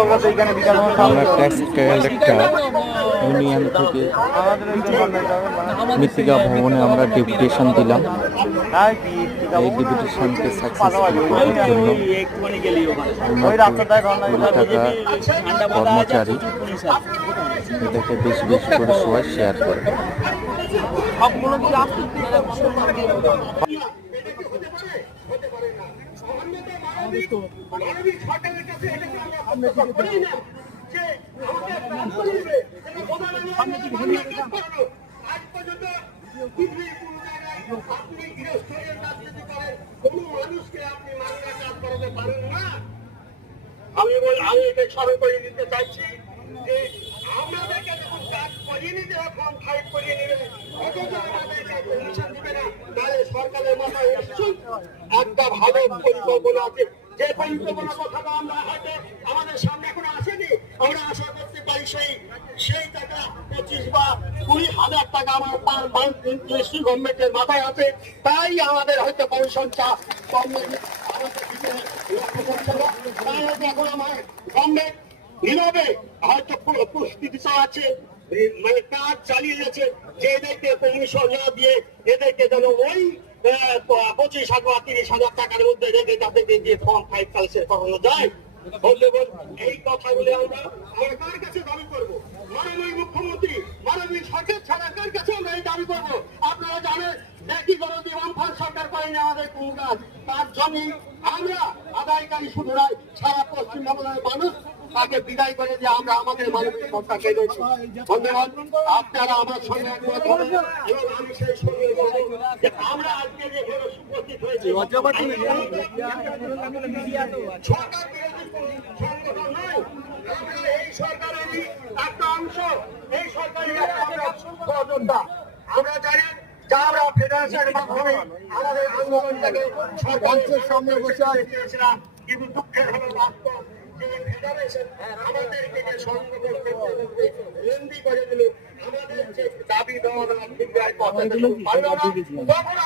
আমরা tax collector union থেকে মৃত্তিকা ভবনে আমরা ডেপুটেশন দিলাম। এই ডেপুটেশনকে সাকসেসফুল করার জন্য কর্মচারী এটাকে বেশি বেশি করে সবাই শেয়ার করে। আমি এটা স্মরণ করে দিতে চাইছি যে আমাদেরকে যখন কাজ করিয়ে নিতে হয় ফর্ম ফাইট করিয়ে নিবে তাহলে সরকারের মাথায় একটা ভালো পরিকল্পনা আছে। যে পরিকল্পনার কথাটা আমরা হয়তো আমাদের সামনে এখনো আসেনি, আমরা আশা করতে পারি সেই টাকা 25 বা 20,000 টাকা আমার গভর্নমেন্টের মাথায় আছে। তাই আমাদের হয়তো কমিশনটা এখন আমার গভর্নমেন্ট নীরবে হয়তো প্রস্তুতি আছে, মানে কাজ চালিয়ে যাচ্ছে যে এদেরকে কমিশন না দিয়ে এদেরকে যেন ওই 25,000 বা 30,000 টাকার মধ্যে রেখে তাদেরকে দিয়ে ফর্ম ফাইভ কালচার করানো যায়। বন্ধুগণ, এই কথাগুলি আমরা কার কাছে দাবি করবো? মাননীয় মুখ্যমন্ত্রী, মাননীয় সরকার ছাড়া কার কাছে আমরা এই দাবি করবো? আপনারা জানেন ব্যক্তিগত আমফান সরকার করেনি আমাদের কোন কাজ, তার জমি আমরা আদায়কারী শুধু নয়, সারা পশ্চিমবঙ্গের মানুষ তাকে বিদায় করে যে আমরা আমাদের মানুষের সরকার পেয়েছি। ধন্যবাদ। আপনারা আমার সঙ্গে একমত হবেন এবং আমি সেই সঙ্গে যে আমরা আজকে যে উপস্থিত হয়েছি সরকার বিরোধী সংগঠন নয়, আমরা এই সরকারেরই একটা অংশ, এই সরকারের একটা সহযোদ্ধা। আমরা জানি যা আমরা ফেডারেশনের মাধ্যমে আমাদের আন্দোলনটাকে সরকারের সামনে বসে আসছিলাম, কিন্তু দুঃখের হলো বাস্তব যে ফেডারেশন আমাদেরকে যে সংগঠন করতে লেন্দি করে দিল, আমাদের যে দাবি দেওয়া ঠিক পারল না, তখন